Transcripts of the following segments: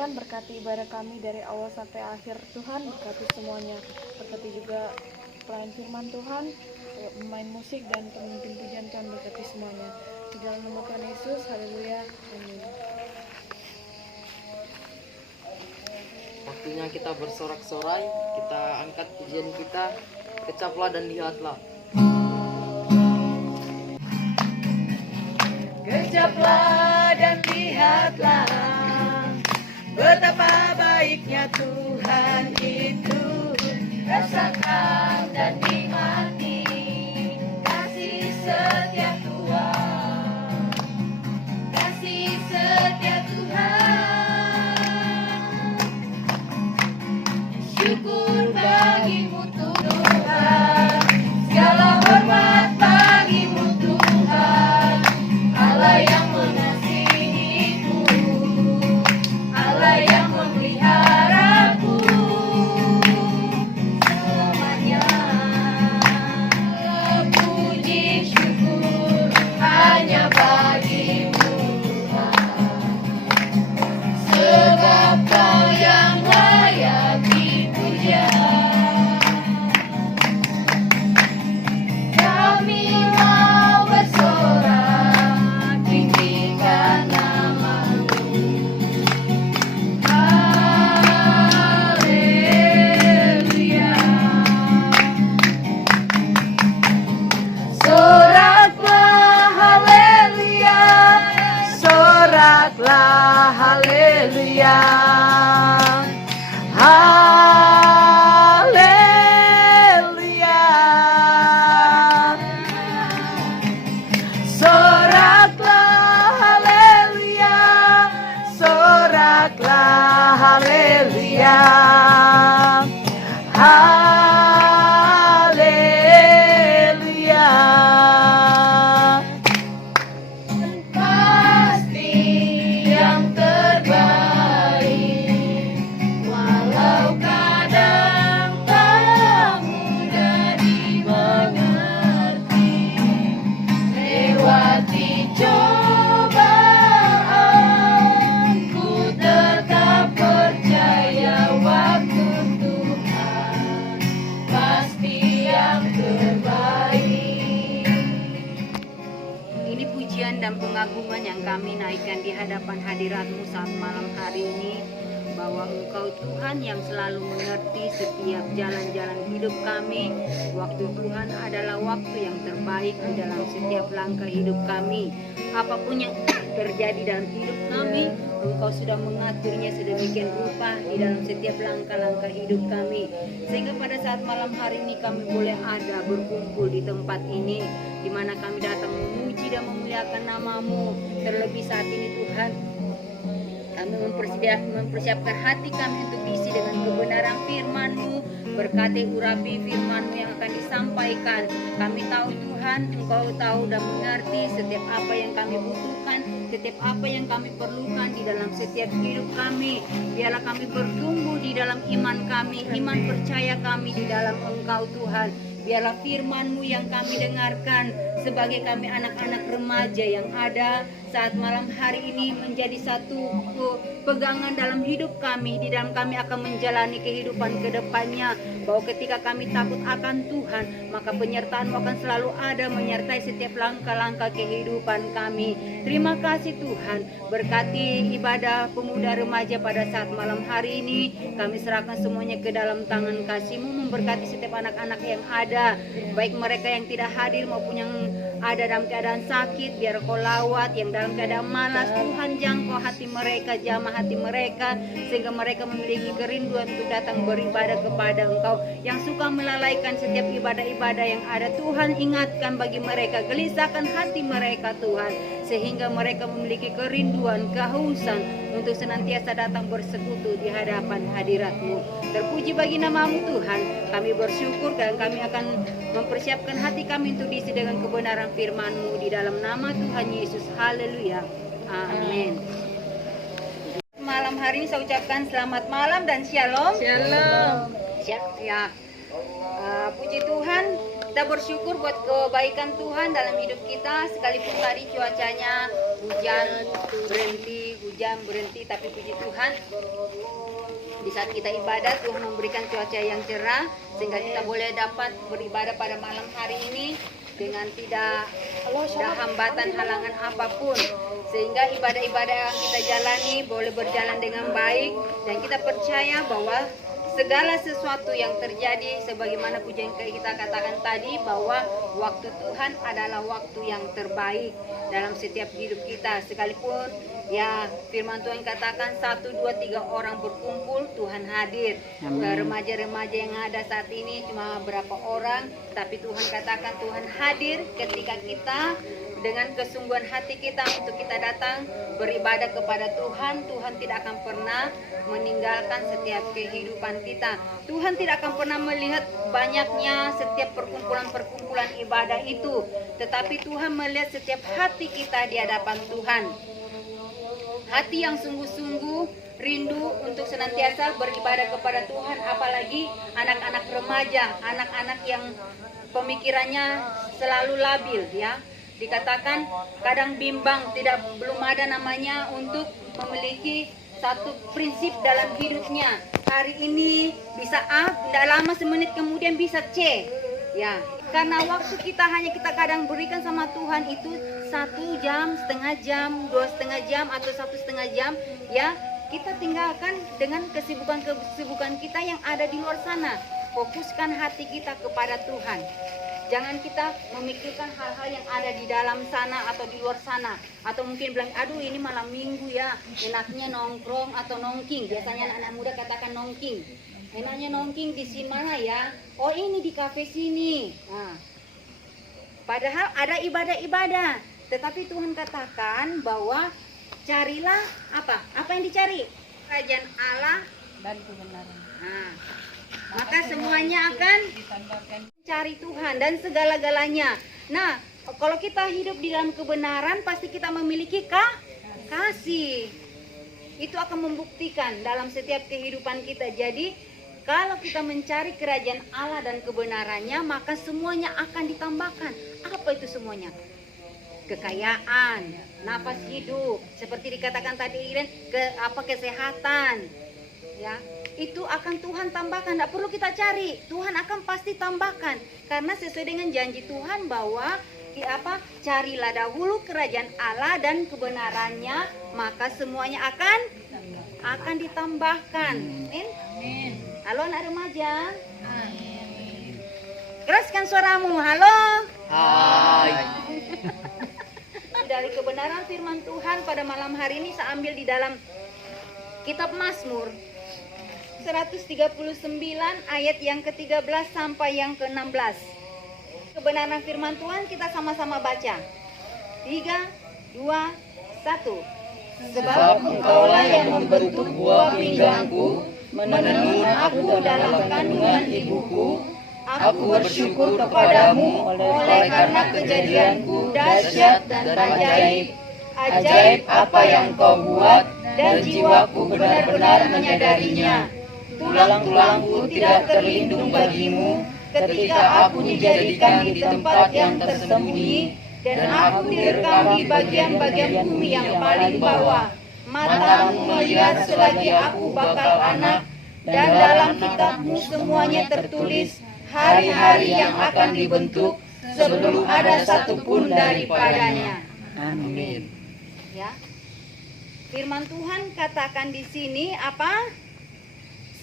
Tuhan berkati ibadah kami dari awal sampai akhir. Tuhan berkati semuanya. Berkati juga pelayan firman Tuhan, pemain musik dan pemimpin pujian Tuhan, berkati semuanya. Di dalam nama Tuhan Yesus, haleluya, amin. Waktunya kita bersorak-sorai, kita angkat pujian kita, kecaplah dan lihatlah. Kecaplah dan lihatlah betapa baiknya Tuhan itu. Rasakan dan nikmati kasih setia Tuhan, kasih setia Tuhan. Syukur bagimu Tuhan, segala hormat bagimu Tuhan, Allah yang mengasihiku, Allah yang memeliharaku selamanya. Puji syukur hanya bagimu Tuhan, sebab Kau yang layak dipuja. Kami mau bersorak tinggikan nama-Mu. Haleluya. Soraklah haleluya, soraklah haleluya. Haleluya. Soraklah haleluya, soraklah haleluya. Haleluya. Pasti yang terbaik, walau kadang tak mudah dimengerti. Lewati cobaan, ku tetap percaya waktu Tuhan pasti yang terbaik. Ini pujian dan pengagungan yang kami naikkan di hadapan hadirat-Mu saat malam hari ini, bahwa Engkau Tuhan yang selalu mengerti setiap jalan-jalan hidup kami. Waktu Tuhan adalah waktu yang terbaik di dalam setiap langkah hidup kami. Apapun yang terjadi dalam hidup kami, Engkau sudah mengaturnya sedemikian rupa di dalam setiap langkah-langkah hidup kami. Sehingga pada saat malam hari ini kami boleh ada berkumpul di tempat ini, di mana kami datang memuji dan memuliakan nama-Mu. Terlebih saat ini Tuhan, kami mempersiapkan hati kami untuk diisi dengan kebenaran firman-Mu. Berkati urapi firman-Mu yang akan disampaikan. Kami tahu Tuhan, Engkau tahu dan mengerti setiap apa yang kami butuhkan, setiap apa yang kami perlukan di dalam setiap hidup kami. Biarlah kami bertumbuh di dalam iman kami, iman percaya kami di dalam Engkau Tuhan. Biarlah firman-Mu yang kami dengarkan sebagai kami anak-anak remaja yang ada saat malam hari ini menjadi satu pegangan dalam hidup kami. Di dalam kami akan menjalani kehidupan ke depannya, bahwa ketika kami takut akan Tuhan, maka penyertaan-Mu akan selalu ada menyertai setiap langkah-langkah kehidupan kami. Terima kasih Tuhan. Berkati ibadah pemuda remaja pada saat malam hari ini. Kami serahkan semuanya ke dalam tangan kasih-Mu, memberkati setiap anak-anak yang ada, baik mereka yang tidak hadir maupun yang ada dalam keadaan sakit. Biar Kau lawat yang dalam keadaan malas, Tuhan jangkau hati mereka, jamah hati mereka, sehingga mereka memiliki kerinduan untuk datang beribadah kepada Engkau. Yang suka melalaikan setiap ibadah-ibadah yang ada, Tuhan ingatkan bagi mereka, gelisahkan hati mereka Tuhan, sehingga mereka memiliki kerinduan, kehausan untuk senantiasa datang bersekutu di hadapan hadirat-Mu. Terpuji bagi nama-Mu Tuhan. Kami bersyukur dan kami akan mempersiapkan hati kami untuk diisi dengan kebenaran firman-Mu di dalam nama Tuhan Yesus. Haleluya. Amin. Malam hari ini saya ucapkan selamat malam dan shalom. Shalom. Ya, puji Tuhan. Kita bersyukur buat kebaikan Tuhan dalam hidup kita, sekalipun tadi cuacanya hujan berhenti, hujan berhenti, tapi puji Tuhan di saat kita ibadah Tuhan memberikan cuaca yang cerah sehingga kita boleh dapat beribadah pada malam hari ini dengan tidak ada hambatan halangan apapun, sehingga ibadah-ibadah yang kita jalani boleh berjalan dengan baik, dan kita percaya bahwa segala sesuatu yang terjadi sebagaimana pujian kita katakan tadi, bahwa waktu Tuhan adalah waktu yang terbaik dalam setiap hidup kita. Sekalipun ya firman Tuhan katakan 1, 2, 3 orang berkumpul, Tuhan hadir. Remaja-remaja yang ada saat ini cuma berapa orang, tapi Tuhan katakan Tuhan hadir ketika kita dengan kesungguhan hati kita untuk kita datang beribadah kepada Tuhan. Tuhan tidak akan pernah meninggalkan setiap kehidupan kita. Tuhan tidak akan pernah melihat banyaknya setiap perkumpulan-perkumpulan ibadah itu, tetapi Tuhan melihat setiap hati kita di hadapan Tuhan. Hati yang sungguh-sungguh rindu untuk senantiasa beribadah kepada Tuhan, apalagi anak-anak remaja, anak-anak yang pemikirannya selalu labil ya. Dikatakan kadang bimbang, belum ada namanya untuk memiliki satu prinsip dalam hidupnya. Hari ini bisa A, tidak lama semenit kemudian bisa C. Ya, karena waktu kita kadang berikan sama Tuhan itu 1 jam, setengah jam, 2,5 jam atau 1,5 jam, ya kita tinggalkan dengan kesibukan kita yang ada di luar sana. Fokuskan hati kita kepada Tuhan. Jangan kita memikirkan hal-hal yang ada di dalam sana atau di luar sana. Atau mungkin bilang, aduh ini malam minggu ya, enaknya nongkrong atau nongking. Biasanya anak-anak muda katakan nongking. Enaknya nongking di sini mana ya? Oh ini di kafe sini. Nah, padahal ada ibadah-ibadah. Tetapi Tuhan katakan bahwa carilah apa? Apa yang dicari? Kerajaan Allah Dan kebenaran. Nah, maka semuanya akan cari Tuhan dan segala-galanya. Nah, kalau kita hidup di dalam kebenaran, pasti kita memiliki kasih. Itu akan membuktikan dalam setiap kehidupan kita. Jadi, kalau kita mencari kerajaan Allah dan kebenarannya, maka semuanya akan ditambahkan. Apa itu semuanya? Kekayaan, nafas hidup, seperti dikatakan tadi Iren, kesehatan, ya. Itu akan Tuhan tambahkan, tidak perlu kita cari, Tuhan akan pasti tambahkan, karena sesuai dengan janji Tuhan bahwa carilah dahulu kerajaan Allah dan kebenarannya, maka semuanya akan ditambahkan. Amin. Halo anak remaja. Amin. Keraskan suaramu. Halo. Hai. Dari kebenaran firman Tuhan pada malam hari ini saya ambil di dalam kitab Mazmur 139 ayat yang ke-13 sampai yang ke-16. Kebenaran firman Tuhan kita sama-sama baca. 3, 2, 1. Sebab engkaulah yang membentuk buah pinggangku, menenun aku dalam kandungan ibuku. Aku bersyukur kepadamu oleh karena kejadianku dahsyat dan ajaib. Ajaib apa yang kau buat, dan jiwaku benar-benar menyadarinya. Tulang-tulangku tidak terlindung bagimu ketika aku dijadikan di tempat yang tersembunyi, dan aku direkam di bagian-bagian bumi yang paling bawah. Matamu melihat selagi aku bakal anak, dan dalam kitabmu semuanya tertulis hari-hari yang akan dibentuk sebelum ada satupun daripadanya. Amin. Ya. Firman Tuhan katakan di sini apa?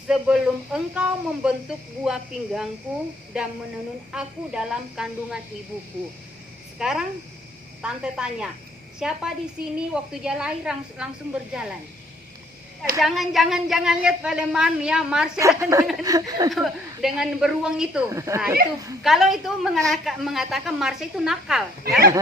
Sebelum engkau membentuk buah pinggangku dan menenun aku dalam kandungan ibuku. Sekarang tante tanya, siapa di sini waktu dia lahir langsung berjalan? Jangan lihat Paleman ya, Marsha dengan beruang itu. Nah, itu kalau itu mengatakan Marsha itu nakal ya.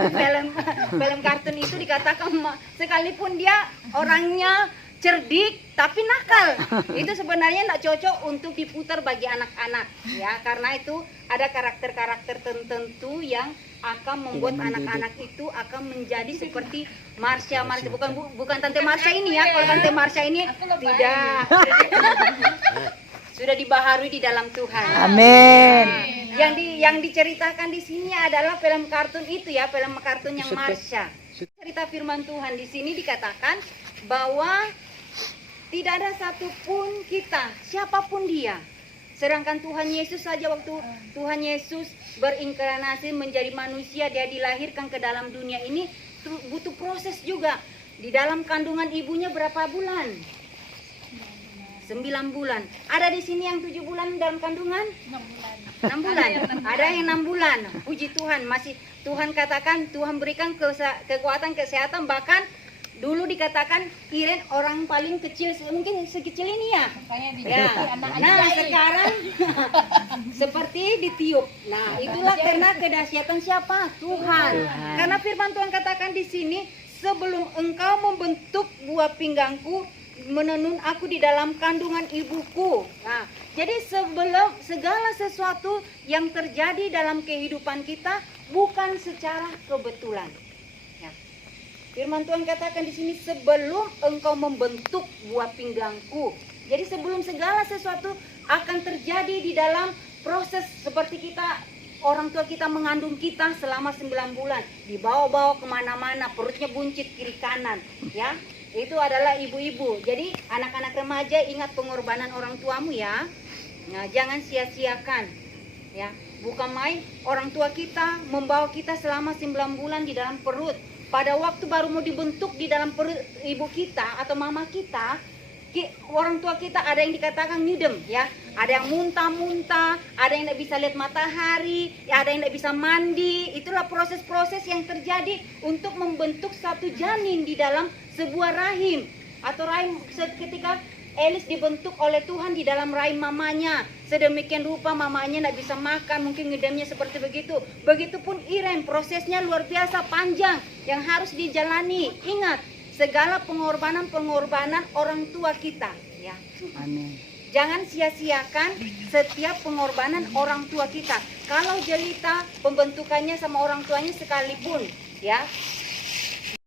Film kartun itu dikatakan sekalipun dia orangnya cerdik tapi nakal, itu sebenarnya tidak cocok untuk diputar bagi anak-anak ya, karena itu ada karakter-karakter tertentu yang akan membuat anak-anak itu akan menjadi seperti Marsha. Bukan Tante Marsha ini ya, kalau Tante Marsha ini tidak. Sudah dibaharui di dalam Tuhan. Amin. Yang diceritakan di sini adalah film kartun itu ya, film kartun yang Marsha. Cerita firman Tuhan di sini dikatakan bahwa tidak ada satupun kita, siapapun dia. Sedangkan Tuhan Yesus saja waktu Tuhan Yesus berinkarnasi menjadi manusia, dia dilahirkan ke dalam dunia ini butuh proses juga. Di dalam kandungan ibunya berapa bulan? 9 bulan. Ada di sini yang 7 bulan dalam kandungan? 6 bulan. Ada yang 6 bulan. Puji Tuhan, masih Tuhan katakan, Tuhan berikan kekuatan, kesehatan, bahkan dulu dikatakan Iren orang paling kecil, mungkin sekecil ini ya. Nah sekarang seperti ditiup. Nah itulah karena kedahsyatan siapa? Tuhan. Karena firman Tuhan katakan di sini, sebelum engkau membentuk buah pinggangku, menenun aku di dalam kandungan ibuku. Nah, jadi sebelum segala sesuatu yang terjadi dalam kehidupan kita bukan secara kebetulan. Ya. Firman Tuhan katakan di sini, sebelum engkau membentuk buah pinggangku. Jadi sebelum segala sesuatu akan terjadi di dalam proses seperti kita, orang tua kita mengandung kita selama 9 bulan, dibawa-bawa kemana-mana, perutnya buncit kiri kanan, ya. Itu adalah ibu-ibu. Jadi anak-anak remaja, ingat pengorbanan orang tuamu ya. Nah, jangan sia-siakan, ya. Bukan main, orang tua kita membawa kita selama 9 bulan di dalam perut. Pada waktu baru mau dibentuk di dalam perut ibu kita atau mama kita, orang tua kita ada yang dikatakan ngidem, ya. Ada yang muntah-muntah, ada yang tidak bisa lihat matahari, ya, ada yang tidak bisa mandi. Itulah proses-proses yang terjadi untuk membentuk satu janin di dalam sebuah rahim. Atau rahim ketika Elis dibentuk oleh Tuhan di dalam rahim mamanya. Sedemikian rupa mamanya tidak bisa makan, mungkin ngidemnya seperti begitu. Begitupun Iren, prosesnya luar biasa panjang yang harus dijalani. Ingat, segala pengorbanan orang tua kita, ya. Amin. Jangan sia-siakan setiap pengorbanan orang tua kita. Kalau jelita pembentukannya sama orang tuanya sekalipun, ya.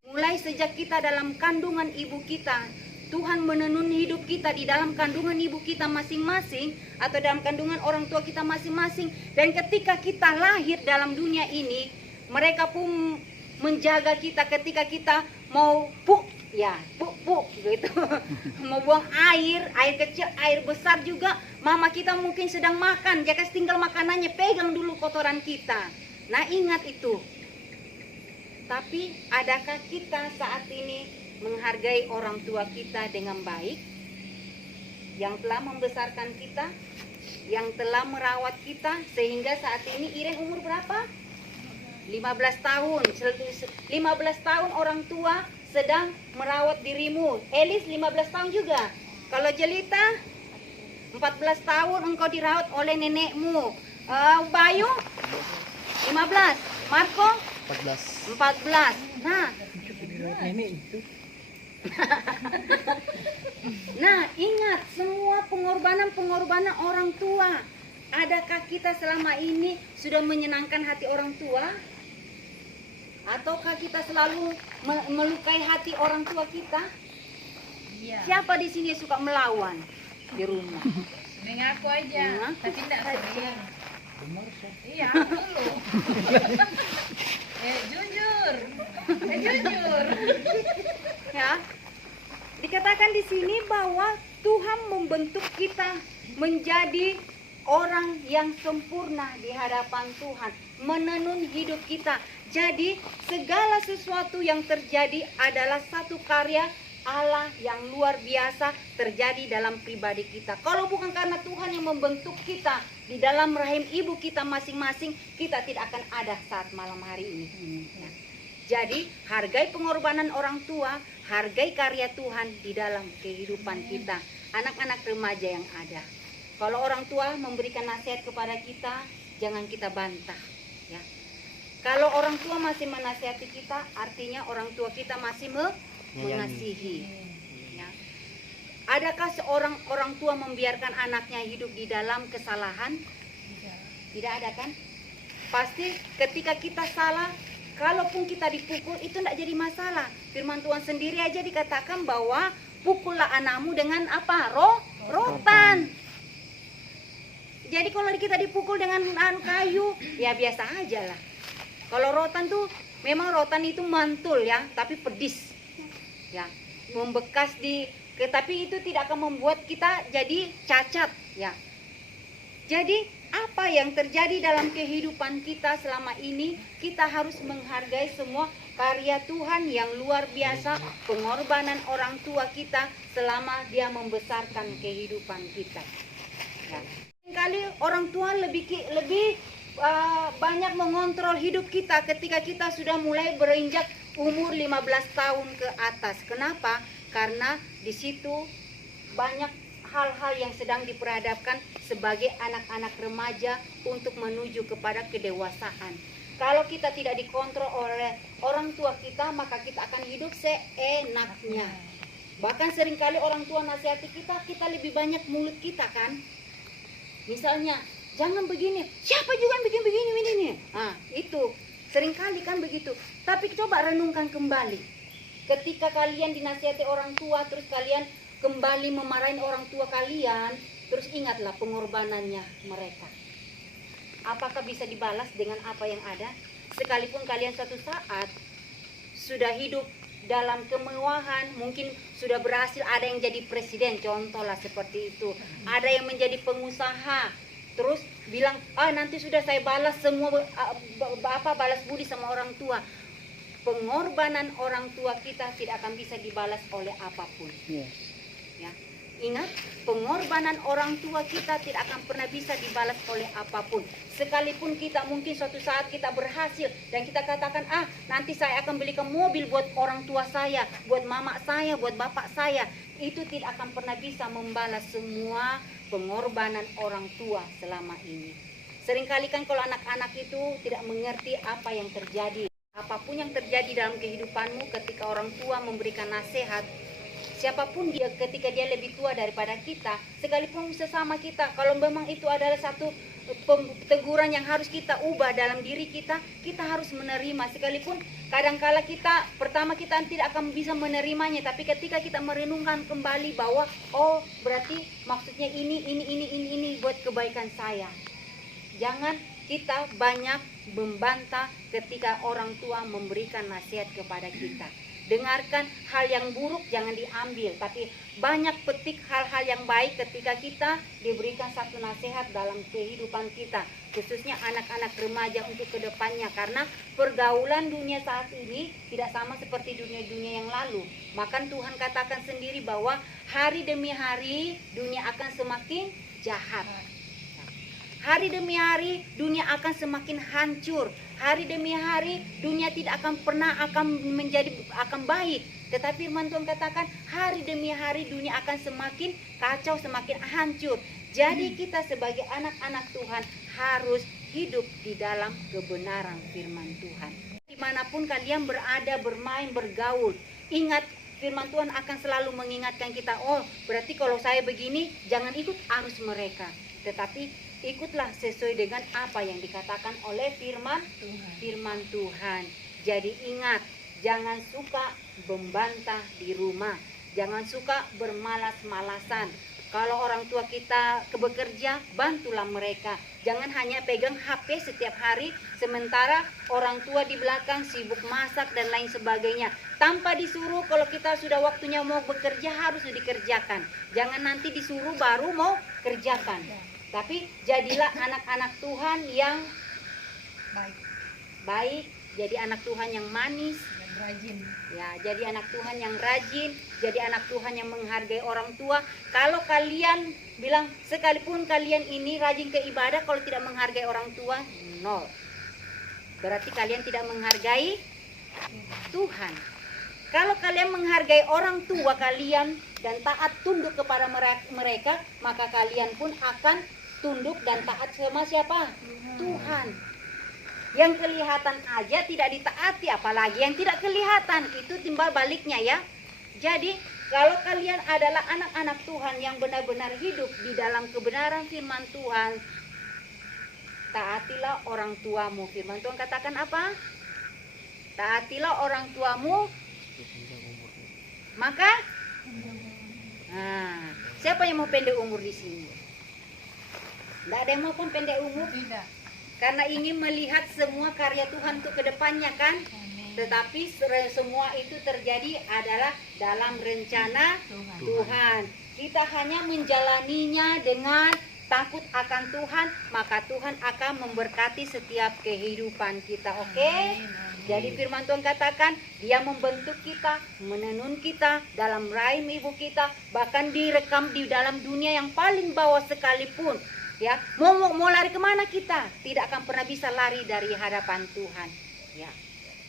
Mulai sejak kita dalam kandungan ibu kita, Tuhan menenun hidup kita di dalam kandungan ibu kita masing-masing atau dalam kandungan orang tua kita masing-masing. Dan ketika kita lahir dalam dunia ini, mereka pun menjaga kita ketika kita mau puk, ya, puk gitu. Mau buang air kecil, air besar juga, mama kita mungkin sedang makan, jika tinggal makanannya, pegang dulu kotoran kita. Nah, ingat itu. Tapi adakah kita saat ini menghargai orang tua kita dengan baik? Yang telah membesarkan kita, yang telah merawat kita, sehingga saat ini Iren umur berapa? 15 tahun. 15 tahun orang tua sedang merawat dirimu. Elis 15 tahun juga. Kalau Jelita 14 tahun engkau dirawat oleh nenekmu. Bayu 15. Marco 14. Nah, nah, ingat semua pengorbanan orang tua. Adakah kita selama ini sudah menyenangkan hati orang tua? Ataukah kita selalu melukai hati orang tua kita? Iya. Siapa di sini suka melawan di rumah? Mengaku aja, tapi tidak sering. Iya, dulu. Jujur. Jujur. Ya. Dikatakan di sini bahwa Tuhan membentuk kita menjadi orang yang sempurna di hadapan Tuhan, menenun hidup kita. Jadi segala sesuatu yang terjadi adalah satu karya Allah yang luar biasa terjadi dalam pribadi kita. Kalau bukan karena Tuhan yang membentuk kita di dalam rahim ibu kita masing-masing, kita tidak akan ada saat malam hari ini. Nah, jadi hargai pengorbanan orang tua, hargai karya Tuhan di dalam kehidupan kita. Anak-anak remaja yang ada, kalau orang tua memberikan nasihat kepada kita, jangan kita bantah, ya. Kalau orang tua masih menasihati kita, artinya orang tua kita masih mengasihi. Ya. Adakah seorang orang tua membiarkan anaknya hidup di dalam kesalahan? Tidak ada kan? Pasti ketika kita salah, kalaupun kita dipukul itu tidak jadi masalah. Firman Tuhan sendiri aja dikatakan bahwa pukullah anakmu dengan apa? Rotan. Jadi kalau kita dipukul dengan kayu, ya biasa aja lah. Kalau rotan tuh, memang rotan itu mantul ya, tapi pedis. Ya, membekas tapi itu tidak akan membuat kita jadi cacat ya. Jadi apa yang terjadi dalam kehidupan kita selama ini, kita harus menghargai semua karya Tuhan yang luar biasa, pengorbanan orang tua kita selama dia membesarkan kehidupan kita. Ya. Kali orang tua lebih banyak mengontrol hidup kita ketika kita sudah mulai berinjak umur 15 tahun ke atas. Kenapa? Karena di situ banyak hal-hal yang sedang diperhadapkan sebagai anak-anak remaja untuk menuju kepada kedewasaan. Kalau kita tidak dikontrol oleh orang tua kita, maka kita akan hidup seenaknya. Bahkan seringkali orang tua nasihati kita lebih banyak mulut kita kan. Misalnya, jangan begini, siapa juga yang bikin begini ini. Nah, itu seringkali kan begitu. Tapi coba renungkan kembali. Ketika kalian dinasihati orang tua, terus kalian kembali memarahin orang tua kalian, terus ingatlah pengorbanannya mereka. Apakah bisa dibalas dengan apa yang ada? Sekalipun kalian suatu saat sudah hidup dalam kemewahan, mungkin sudah berhasil, ada yang jadi presiden, contohlah seperti itu. Ada yang menjadi pengusaha, terus bilang, nanti sudah saya balas semua, balas budi sama orang tua. Pengorbanan orang tua kita tidak akan bisa dibalas oleh apapun. Yes. Ya. Ingat, pengorbanan orang tua kita tidak akan pernah bisa dibalas oleh apapun. Sekalipun kita mungkin suatu saat kita berhasil dan kita katakan, nanti saya akan belikan mobil buat orang tua saya, buat mama saya, buat bapak saya. Itu tidak akan pernah bisa membalas semua pengorbanan orang tua selama ini. Seringkali kan kalau anak-anak itu tidak mengerti apa yang terjadi. Apapun yang terjadi dalam kehidupanmu ketika orang tua memberikan nasihat, siapapun dia, ketika dia lebih tua daripada kita, sekalipun sesama kita, kalau memang itu adalah satu teguran yang harus kita ubah dalam diri kita, kita harus menerima. Sekalipun kadangkala pertama kita tidak akan bisa menerimanya, tapi ketika kita merenungkan kembali bahwa berarti maksudnya ini buat kebaikan saya. Jangan kita banyak membantah ketika orang tua memberikan nasihat kepada kita. Dengarkan hal yang buruk, jangan diambil, tapi banyak petik hal-hal yang baik ketika kita diberikan satu nasihat dalam kehidupan kita, khususnya anak-anak remaja untuk kedepannya, karena pergaulan dunia saat ini tidak sama seperti dunia-dunia yang lalu. Maka Tuhan katakan sendiri bahwa hari demi hari dunia akan semakin jahat. Hari demi hari dunia akan semakin hancur. Hari demi hari dunia tidak akan pernah akan baik. Tetapi firman Tuhan katakan hari demi hari dunia akan semakin kacau, semakin hancur. Jadi kita sebagai anak-anak Tuhan harus hidup di dalam kebenaran firman Tuhan. Dimanapun kalian berada, bermain, bergaul, ingat firman Tuhan akan selalu mengingatkan kita, berarti kalau saya begini jangan ikut arus mereka. Tetapi ikutlah sesuai dengan apa yang dikatakan oleh firman Tuhan. Jadi ingat, jangan suka membantah di rumah. Jangan suka bermalas-malasan. Kalau orang tua kita bekerja, bantulah mereka. Jangan hanya pegang HP setiap hari, sementara orang tua di belakang sibuk masak dan lain sebagainya. Tanpa disuruh, kalau kita sudah waktunya mau bekerja harus dikerjakan. Jangan nanti disuruh baru mau kerjakan. Tapi jadilah anak-anak Tuhan yang baik, jadi anak Tuhan yang manis, rajin. Ya, jadi anak Tuhan yang rajin, jadi anak Tuhan yang menghargai orang tua. Kalau kalian bilang sekalipun kalian ini rajin ke ibadah, kalau tidak menghargai orang tua, nol. Berarti kalian tidak menghargai Tuhan. Kalau kalian menghargai orang tua kalian dan taat tunduk kepada mereka, maka kalian pun akan tunduk dan taat sama siapa? Tuhan. Yang kelihatan aja tidak ditaati, apalagi yang tidak kelihatan. Itu timbal baliknya ya. Jadi kalau kalian adalah anak-anak Tuhan yang benar-benar hidup di dalam kebenaran firman Tuhan, taatilah orang tuamu. Firman Tuhan katakan apa? Taatilah orang tuamu, maka siapa yang mau pendek umur di sini? Tidak ada yang mau pendek umur? Tidak. Karena ingin melihat semua karya Tuhan untuk kedepannya kan? tetapi semua itu terjadi adalah dalam rencana Tuhan. Kita hanya menjalaninya dengan takut akan Tuhan, maka Tuhan akan memberkati setiap kehidupan kita. Oke? Jadi firman Tuhan katakan, Dia membentuk kita, menenun kita dalam rahim ibu kita, bahkan direkam di dalam dunia yang paling bawah sekalipun. Ya, mau lari kemana kita? Tidak akan pernah bisa lari dari hadapan Tuhan. Ya,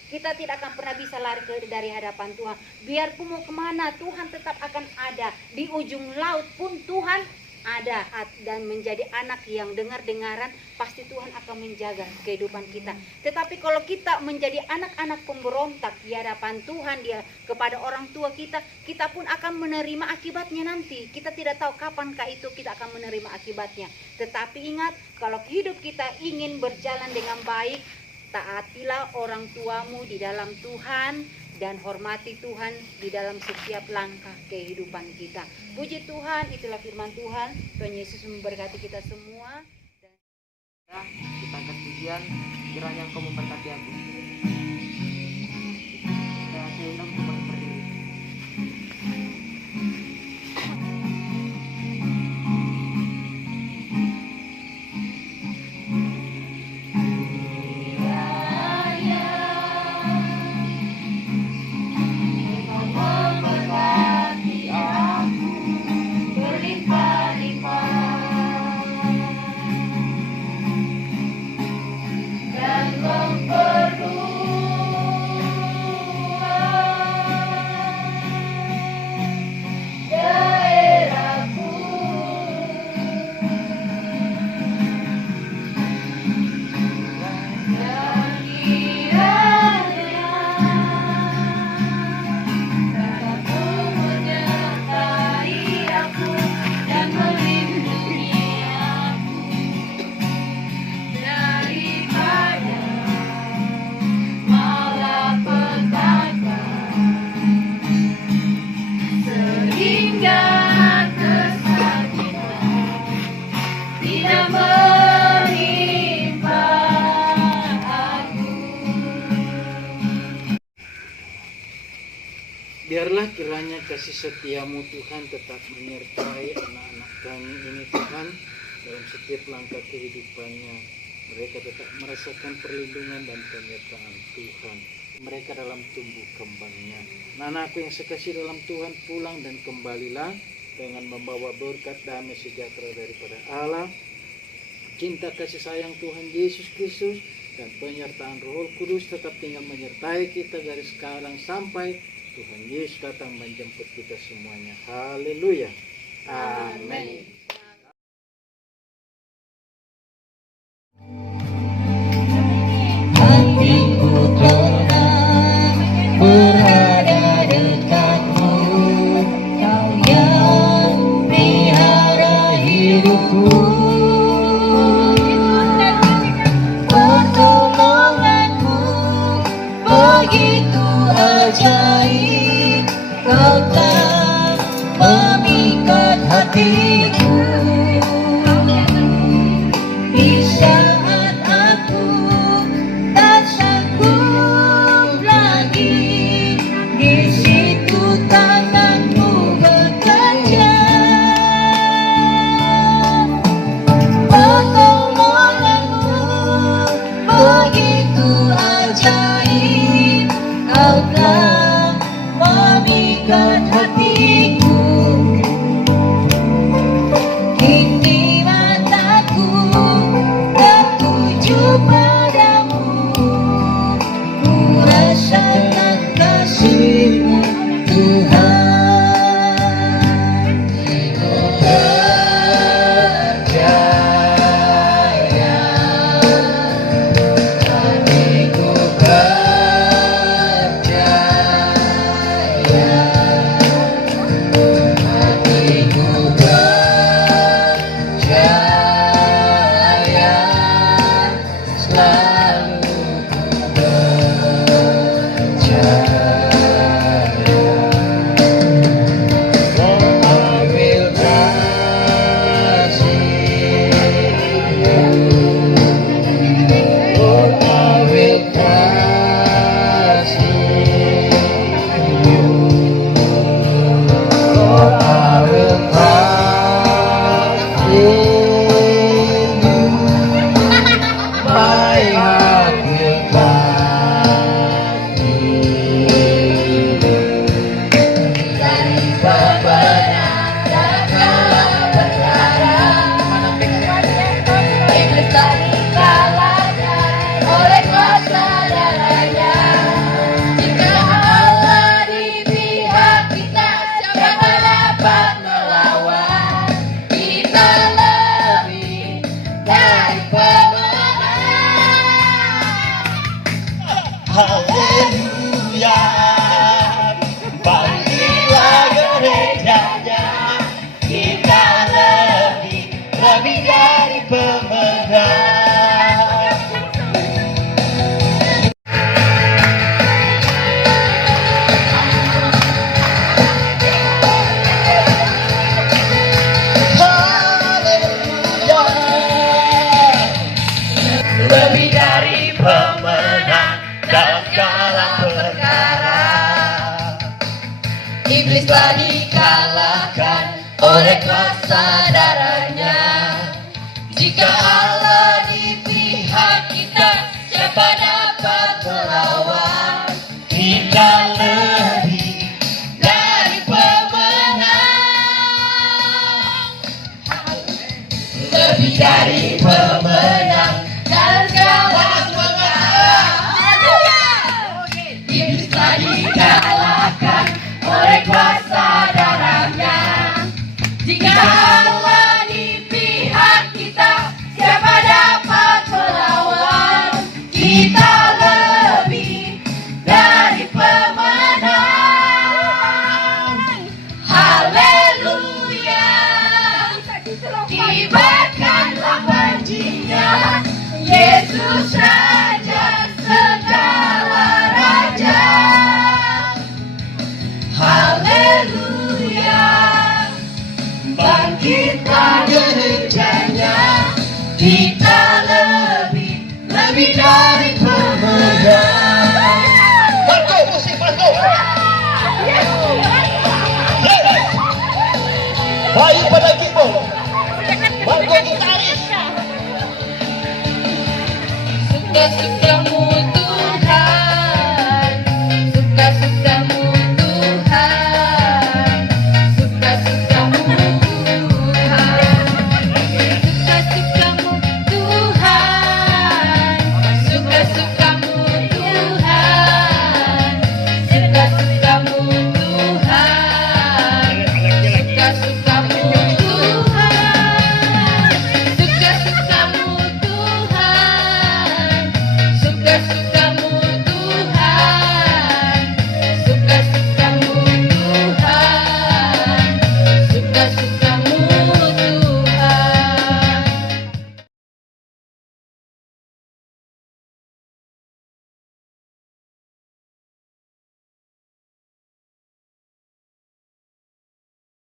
kita tidak akan pernah bisa lari dari hadapan Tuhan. Biarpun mau kemana, Tuhan tetap akan ada. Di ujung laut pun Tuhan ada, dan menjadi anak yang dengar-dengaran, pasti Tuhan akan menjaga kehidupan kita. Tetapi kalau kita menjadi anak-anak pemberontak di hadapan Tuhan, dia kepada orang tua kita, kita pun akan menerima akibatnya nanti. Kita tidak tahu kapankah itu kita akan menerima akibatnya. Tetapi ingat, kalau hidup kita ingin berjalan dengan baik, taatilah orang tuamu di dalam Tuhan, dan hormati Tuhan di dalam setiap langkah kehidupan kita. Puji Tuhan, itulah firman Tuhan. Tuhan Yesus memberkati kita semua. Ya, kita angkat pujian, kiranya Engkau memberkati aku. Ya, saya undang kembali berdiri. Biarlah kiranya kasih setiamu Tuhan tetap menyertai anak-anak kami ini Tuhan dalam setiap langkah kehidupannya. Mereka tetap merasakan perlindungan dan penyertaan Tuhan. Mereka dalam tumbuh kembangnya. Anak-anakku yang sekasih dalam Tuhan, pulang dan kembalilah dengan membawa berkat damai sejahtera daripada Allah, cinta kasih sayang Tuhan Yesus Kristus, dan penyertaan Roh Kudus tetap tinggal menyertai kita dari sekarang sampai Tuhan Yesus datang menjemput kita semuanya. Haleluya. Amin. Hatiku tenang berada dekatmu, Kau yang pelihara hidupku. Pertolonganmu begitu ajaib, Kau telah memikat hatiku. Di saat aku tak sanggup lagi, di situ tanganmu bekerja. Pertolonganmu begitu ajaib, Kau telah memikat hatiku. Kini mataku tertuju padamu, ku rasakan kasih-Mu Tuhan. Ku percaya, hatiku percaya, haleluya. Bangkitlah gerejanya, kita lebih dari pemenang. Lebih dari pemenang dalam segala perkara. Iblis telah dikalahkan oleh kuasa darahnya. Jika Allah di pihak kita, siapa dapat melawan? Kita lebih dari pemenang. Lebih dari pemenang dalam segala perkara. Iblis telah dikalahkan oleh kuasa darahnya. Jika